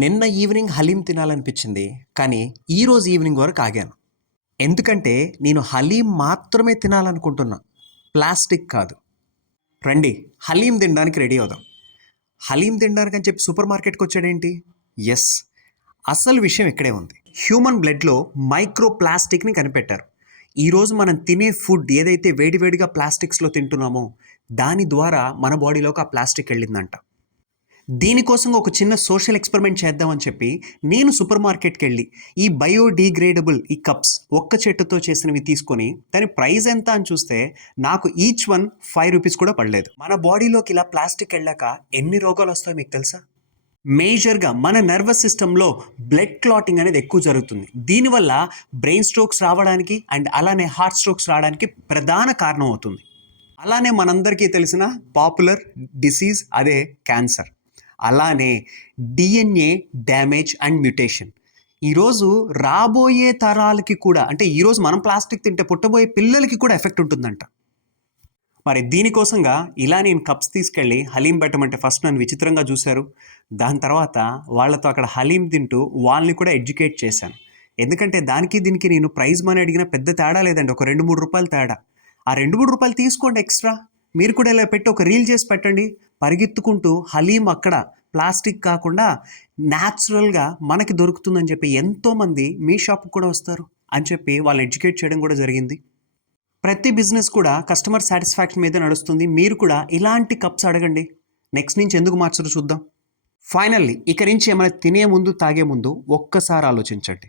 నిన్న ఈవినింగ్ హలీం తినాలనిపించింది. కానీ ఈరోజు ఈవినింగ్ వరకు ఆగాను. ఎందుకంటే నేను హలీం మాత్రమే తినాలనుకుంటున్నా. ప్లాస్టిక్ కాదు. రండి హలీం తినడానికి రెడీ అవుదాం. హలీం తినడానికని చెప్పి సూపర్ మార్కెట్కి వచ్చాడేంటి? ఎస్, అసలు విషయం ఇక్కడే ఉంది. హ్యూమన్ బ్లడ్లో మైక్రో ప్లాస్టిక్ని కనిపెట్టారు. ఈరోజు మనం తినే ఫుడ్ ఏదైతే వేడివేడిగా ప్లాస్టిక్స్లో తింటున్నామో దాని ద్వారా మన బాడీలోకి ఆ ప్లాస్టిక్ వెళ్ళిందంట. దీనికోసం ఒక చిన్న సోషల్ ఎక్స్పెరిమెంట్ చేద్దామని చెప్పి నేను సూపర్ మార్కెట్కి వెళ్ళి ఈ బయోడీగ్రేడబుల్ ఈ కప్స్ ఒక్క చెట్టుతో చేసినవి తీసుకొని దాని ప్రైస్ ఎంత అని చూస్తే నాకు ఈచ్ వన్ 5 రూపీస్ కూడా పడలేదు. మన బాడీలోకి ఇలా ప్లాస్టిక్ వెళ్ళాక ఎన్ని రోగాలు వస్తాయో మీకు తెలుసా? మేజర్గా మన నర్వస్ సిస్టంలో బ్లడ్ క్లాటింగ్ అనేది ఎక్కువ జరుగుతుంది. దీనివల్ల బ్రెయిన్ స్ట్రోక్స్ రావడానికి అండ్ అలానే హార్ట్ స్ట్రోక్స్ రావడానికి ప్రధాన కారణం అవుతుంది. అలానే మనందరికీ తెలిసిన పాపులర్ డిసీజ్ అదే క్యాన్సర్. అలానే డిఎన్ఏ డ్యామేజ్ అండ్ మ్యుటేషన్. ఈరోజు రాబోయే తరాలకి కూడా, అంటే ఈరోజు మనం ప్లాస్టిక్ తింటే పుట్టబోయే పిల్లలకి కూడా ఎఫెక్ట్ ఉంటుందంట. మరి దీనికోసంగా ఇలా నేను కప్స్ తీసుకెళ్ళి హలీం పెట్టమంటే ఫస్ట్ నన్ను విచిత్రంగా చూశారు. దాని తర్వాత వాళ్ళతో అక్కడ హలీం తింటూ వాళ్ళని కూడా ఎడ్యుకేట్ చేశాను. ఎందుకంటే దానికి దీనికి నేను ప్రైజ్ మనీ అడిగిన పెద్ద తేడా లేదండి, ఒక 2-3 రూపాయలు తేడా. ఆ 2-3 రూపాయలు తీసుకోండి ఎక్స్ట్రా. మీరు కూడా ఇలా పెట్టి ఒక రీల్ చేసి పెట్టండి. పరిగెత్తుకుంటూ హలీం అక్కడ ప్లాస్టిక్ కాకుండా న్యాచురల్గా మనకి దొరుకుతుందని చెప్పి ఎంతోమంది మీ షాప్కి కూడా వస్తారు అని చెప్పి వాళ్ళని ఎడ్యుకేట్ చేయడం కూడా జరిగింది. ప్రతి బిజినెస్ కూడా కస్టమర్ సాటిస్ఫాక్షన్ మీద నడుస్తుంది. మీరు కూడా ఇలాంటి కప్స్ అడగండి. నెక్స్ట్ నుంచి ఎందుకు మార్చరు చూద్దాం. ఫైనల్లీ ఇక నుంచి ఏమైనా తినే ముందు తాగే ముందు ఒక్కసారి ఆలోచించండి.